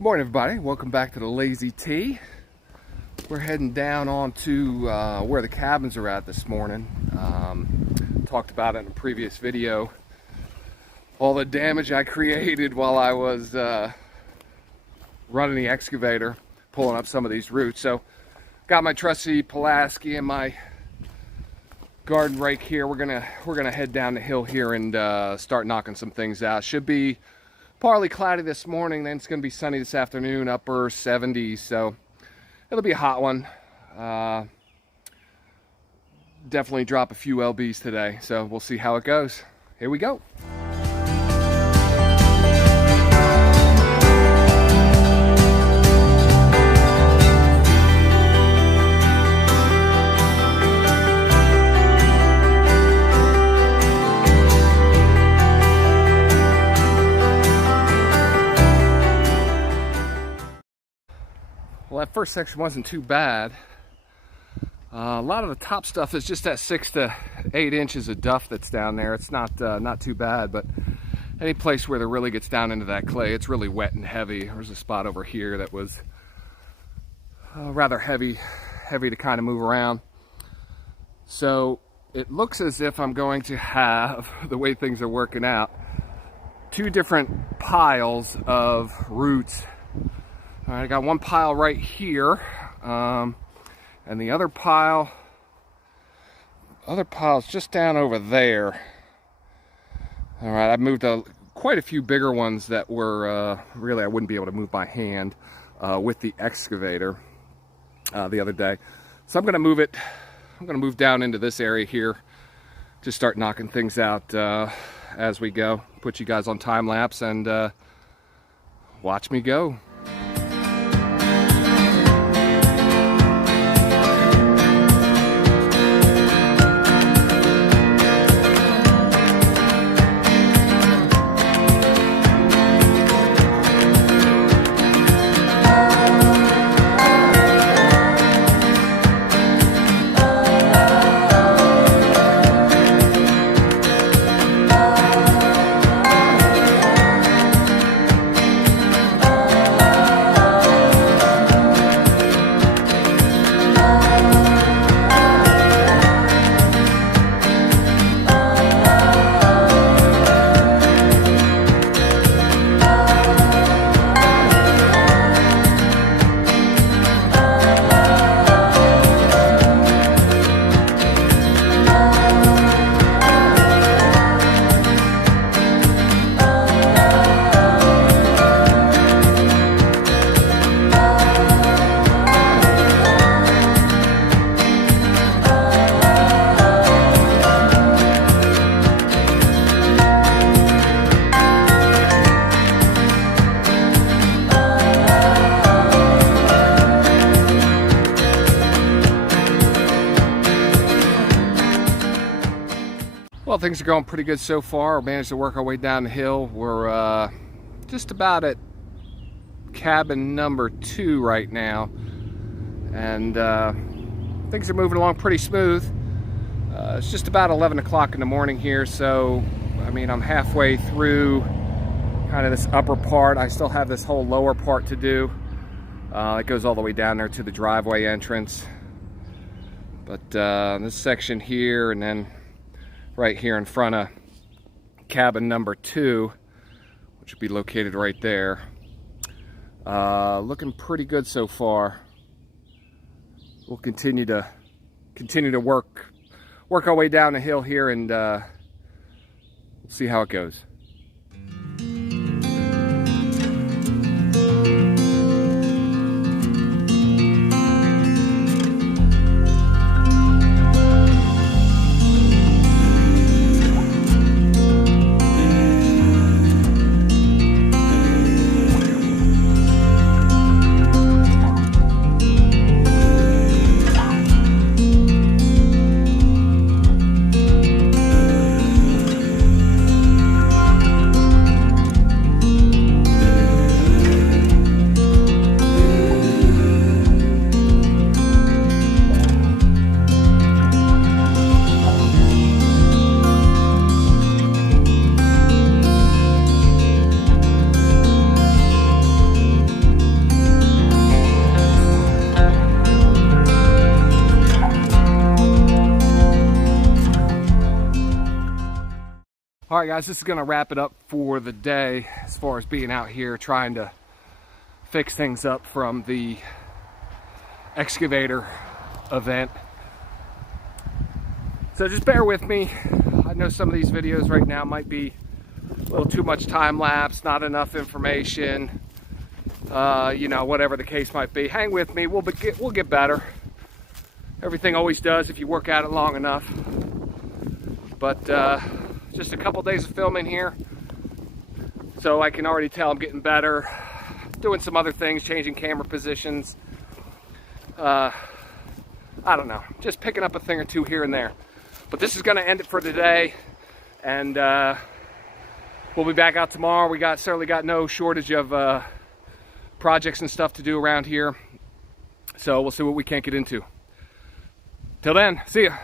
Morning, everybody. Welcome back to the Lazy T. We're heading down onto where the cabins are at this morning. Talked about it in a previous video. All the damage I created while I was running the excavator, pulling up some of these roots. So, got my trusty Pulaski and my garden rake here. We're gonna head down the hill here and start knocking some things out. Should be partly cloudy this morning, then it's going to be sunny this afternoon, upper 70s, so it'll be a hot one. Definitely drop a few lbs today, so we'll see how it goes. Here we go. Well, that first section wasn't too bad. A lot of the top stuff is just that 6 to 8 inches of duff that's down there. It's not too bad, but any place where it really gets down into that clay, it's really wet and heavy. There's a spot over here that was rather heavy to kind of move around. So it looks as if I'm going to have, the way things are working out, 2 different piles of roots. All right, I got one pile right here, and the other pile's just down over there. All right, I've moved quite a few bigger ones that were really I wouldn't be able to move by hand with the excavator the other day. So I'm gonna move it. I'm gonna move down into this area here, just start knocking things out as we go. Put you guys on time lapse and watch me go. Well, things are going pretty good so far. We managed to work our way down the hill. We're just about at cabin number 2 right now, and things are moving along pretty smooth. It's just about 11 o'clock in the morning here, so I mean, I'm halfway through kind of this upper part. I still have this whole lower part to do. It goes all the way down there to the driveway entrance, but this section here, and then right here in front of cabin number 2, which would be located right there. Looking pretty good so far. We'll continue to work our way down the hill here, and we'll see how it goes. All right, guys, this is going to wrap it up for the day as far as being out here trying to fix things up from the excavator event. So just bear with me. I know some of these videos right now might be a little too much time lapse, not enough information, you know, whatever the case might be. Hang with me, we'll get better. Everything always does if you work at it long enough. But just a couple days of filming here, so I can already tell I'm getting better. Doing some other things, changing camera positions. I don't know, just picking up a thing or two here and there. But this is going to end it for today, and we'll be back out tomorrow. We certainly got no shortage of projects and stuff to do around here, so we'll see what we can't get into. Till then, see ya.